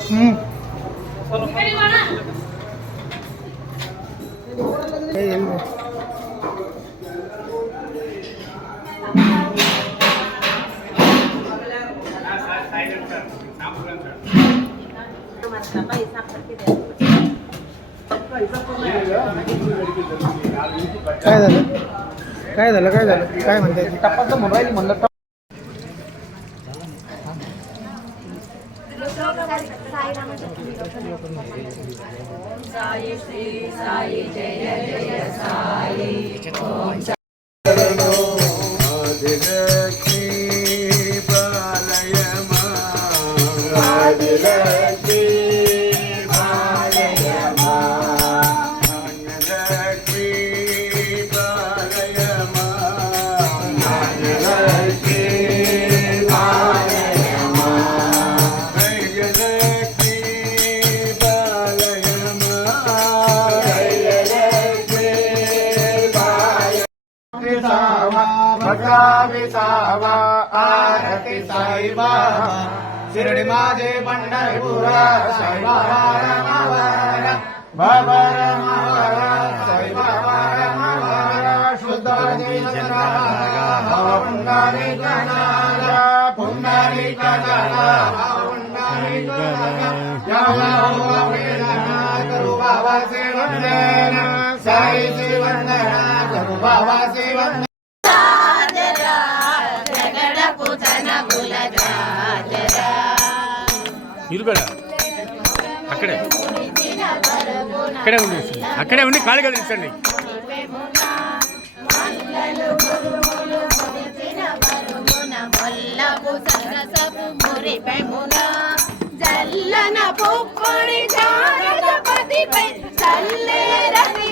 हम्म. ए, येईल ना. काय झालं काय झालं काय झालं काय म्हणताय సాయి శ్రీ సాయి జయ జయ సాయి. विसावा आरती साईबा। शिर्डी माझे पंढरपुरा साईबाबा रमावर। నిలబడ. అక్కడే. అక్కడే ఉండి అక్కడే ఉండి కాలు కదిలించండి జల్లన పుప్పొడి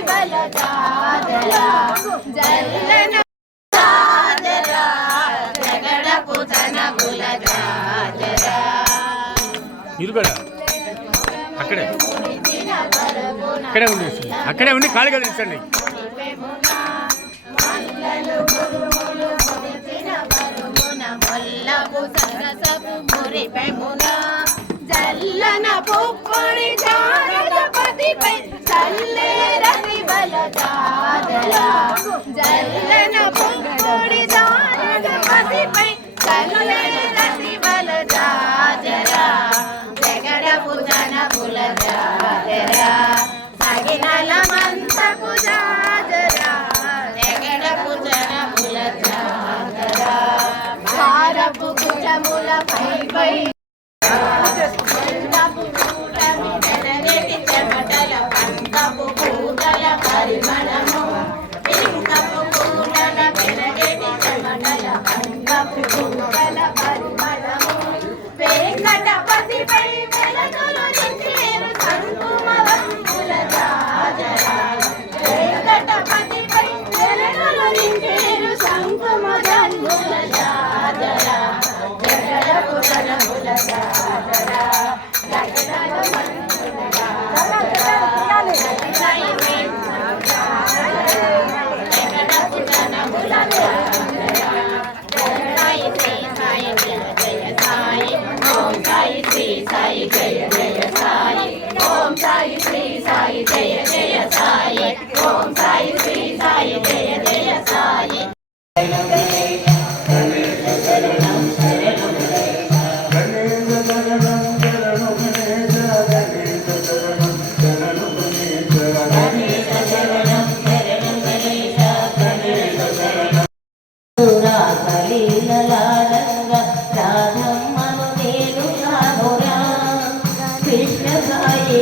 బల నిలబడ? అక్కడే. అక్కడే ఉండి అక్కడే ఉండి కాలు కదిలించండి జల్లన పుప్పొడి జారగపతిపై చల్లేరని బల జల్లన చల్లేరని పరిమళము పింకపు పూటల వెనగటి చెమటల పంకపు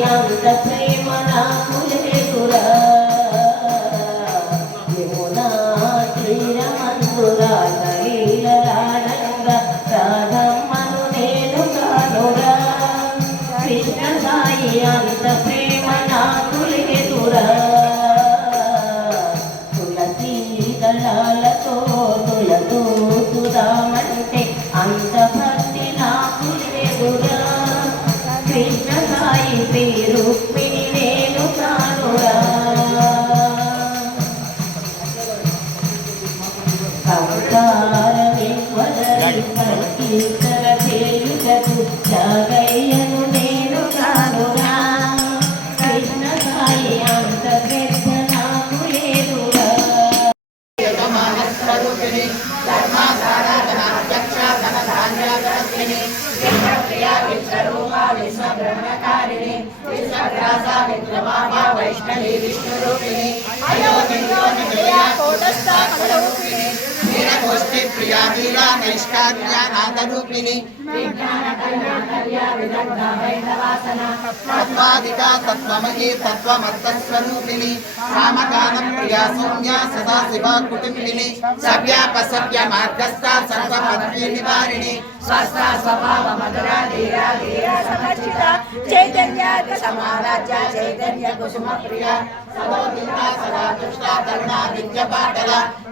అంత ప్రేమ నాకు లేదురా యమునా తీరమందురా కలీలలాడంగా రాధమ్మను నేను కానురా కృష్ణ సాయి అంత ప్రేమ నాకు లేదురా తులసి దళాలతో తులతో అంత భక్తి నాకు లేదురా కృష్ణ പേരു నీలకోష్ఠి ప్రియా నీలా నైష్కార్య నాదరూపిణి తత్వాధిక తత్వమయీ తత్వమర్థస్వరూపిణి गोष्ठी प्रिया लीला कनिष्ठा प्रिया नादरूपिणी। तत्वादिका तत्वमयी तत्वमर्थस्वरूपिणी कामकानं प्रिया सौम्या सदा शिवा कुटुम्बिनी सव्यापसव्य मार्गस्था सर्वपद्मे निवारिणी स्वस्था स्वभाव मधुरा धीरा धीरा समर्चिता। चैतन्या समाराज्या चैतन्य कुसुम प्रिया सदो सदा दुष्टा धर्मा विद्यपाटला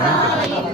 Amen. Amen.